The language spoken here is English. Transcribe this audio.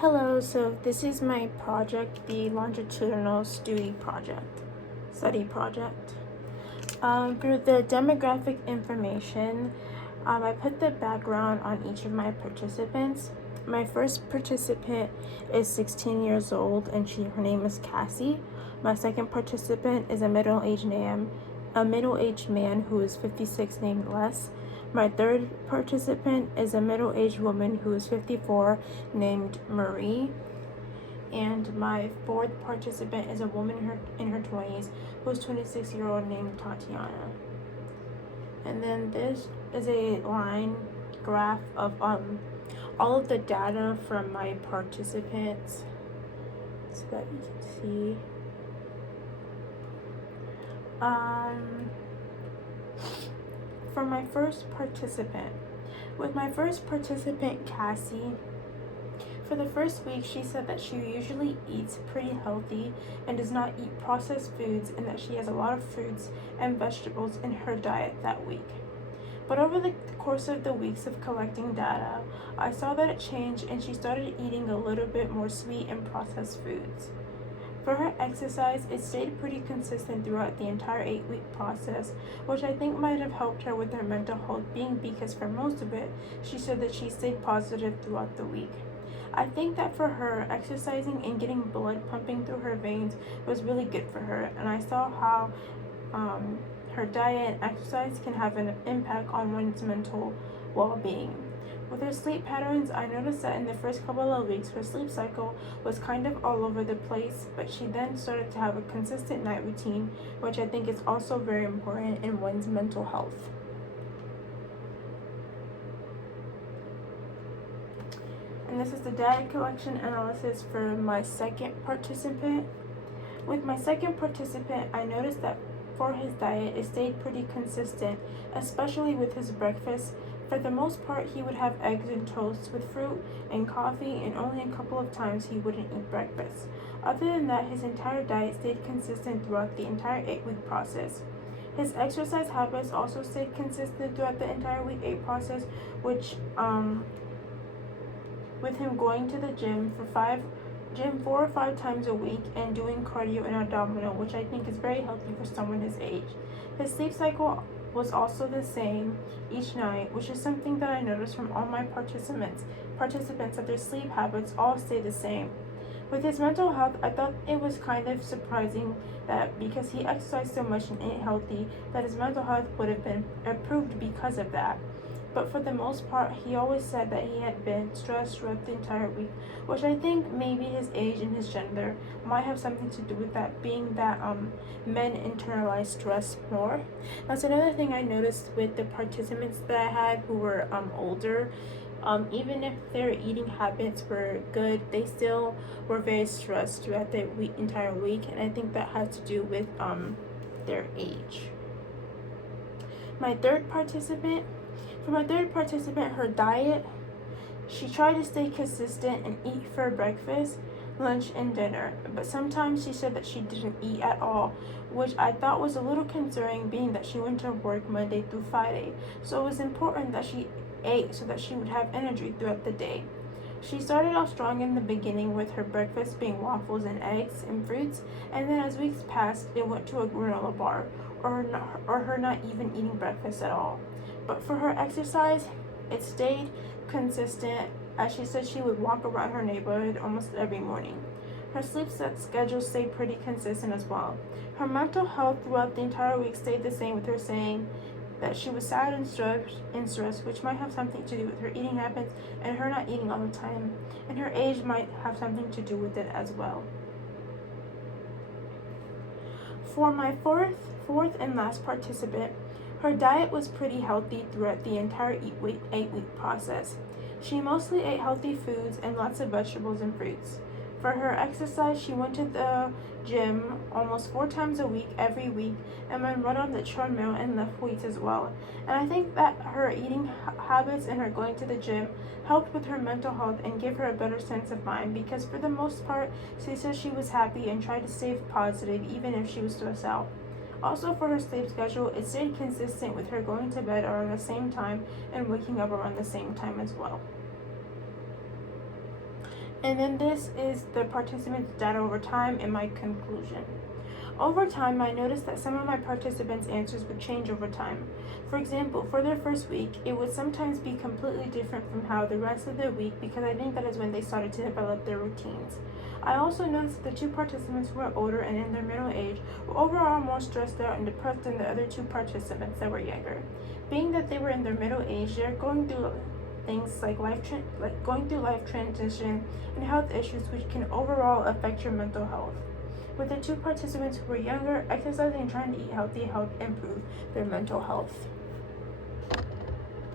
Hello, so this is my project, the longitudinal study project. For the demographic information, I put the background on each of my participants. My first participant is 16 years old and her name is Cassie. My second participant is a middle-aged man who is 56 named Les. My third participant is a middle-aged woman who is 54 named Marie. And my fourth participant is a woman in her 20s who's 26-year-old named Tatiana. And then this is a line graph of all of the data from my participants so that you can see. For my first participant, with my first participant, Cassie, for the first week, she said that she usually eats pretty healthy and does not eat processed foods, and that she has a lot of fruits and vegetables in her diet that week. But over the course of the weeks of collecting data, I saw that it changed and she started eating a little bit more sweet and processed foods. For her exercise, it stayed pretty consistent throughout the entire 8-week process, which I think might have helped her with her mental health because for most of it, she said that she stayed positive throughout the week. I think that for her, exercising and getting blood pumping through her veins was really good for her, and I saw how her diet and exercise can have an impact on one's mental well-being. With her sleep patterns, I noticed that in the first couple of weeks, her sleep cycle was kind of all over the place, but she then started to have a consistent night routine, which I think is also very important in one's mental health. And this is the data collection analysis for my second participant. With my second participant, I noticed that for his diet, it stayed pretty consistent, especially with his breakfast. For the most part, he would have eggs and toast with fruit and coffee, and only a couple of times he wouldn't eat breakfast. Other than that, his entire diet stayed consistent throughout the entire 8-week process. His exercise habits also stayed consistent throughout the entire week 8 process, which with him going to the gym 4 or 5 times a week and doing cardio and abdominal, which I think is very healthy for someone his age. His sleep cycle was also the same each night, which is something that I noticed from all my participants that their sleep habits all stay the same. With his mental health, I thought it was kind of surprising that because he exercised so much and ate healthy, that his mental health would have been improved because of that. But for the most part, he always said that he had been stressed throughout the entire week, which I think maybe his age and his gender might have something to do with that, being that men internalize stress more. That's another thing I noticed with the participants that I had who were older. Even if their eating habits were good, they still were very stressed throughout the entire week, and I think that has to do with their age. For my third participant, her diet, she tried to stay consistent and eat for breakfast, lunch, and dinner, but sometimes she said that she didn't eat at all, which I thought was a little concerning, being that she went to work Monday through Friday, so it was important that she ate so that she would have energy throughout the day. She started off strong in the beginning with her breakfast being waffles and eggs and fruits, and then as weeks passed, it went to a granola bar, or her not even eating breakfast at all. But for her exercise, it stayed consistent, as she said she would walk around her neighborhood almost every morning. Her sleep schedule stayed pretty consistent as well. Her mental health throughout the entire week stayed the same, with her saying that she was sad and stressed, which might have something to do with her eating habits and her not eating all the time, and her age might have something to do with it as well. For my fourth and last participant, her diet was pretty healthy throughout the entire 8-week process. She mostly ate healthy foods and lots of vegetables and fruits. For her exercise, she went to the gym almost 4 times a week every week, and then run on the treadmill and lift weights as well. And I think that her eating habits and her going to the gym helped with her mental health and gave her a better sense of mind, because for the most part, she said she was happy and tried to stay positive even if she was stressed out. Also, for her sleep schedule, it stayed consistent with her going to bed around the same time and waking up around the same time as well. And then this is the participants' data over time and my conclusion. Over time, I noticed that some of my participants' answers would change over time. For example, for their first week, it would sometimes be completely different from how the rest of their week, because I think that is when they started to develop their routines. I also noticed that the 2 participants who were older and in their middle age were overall more stressed out and depressed than the other 2 participants that were younger. Being that they were in their middle age, they're going through things like going through life transition and health issues, which can overall affect your mental health. With the 2 participants who were younger, exercising and trying to eat healthy helped improve their mental health.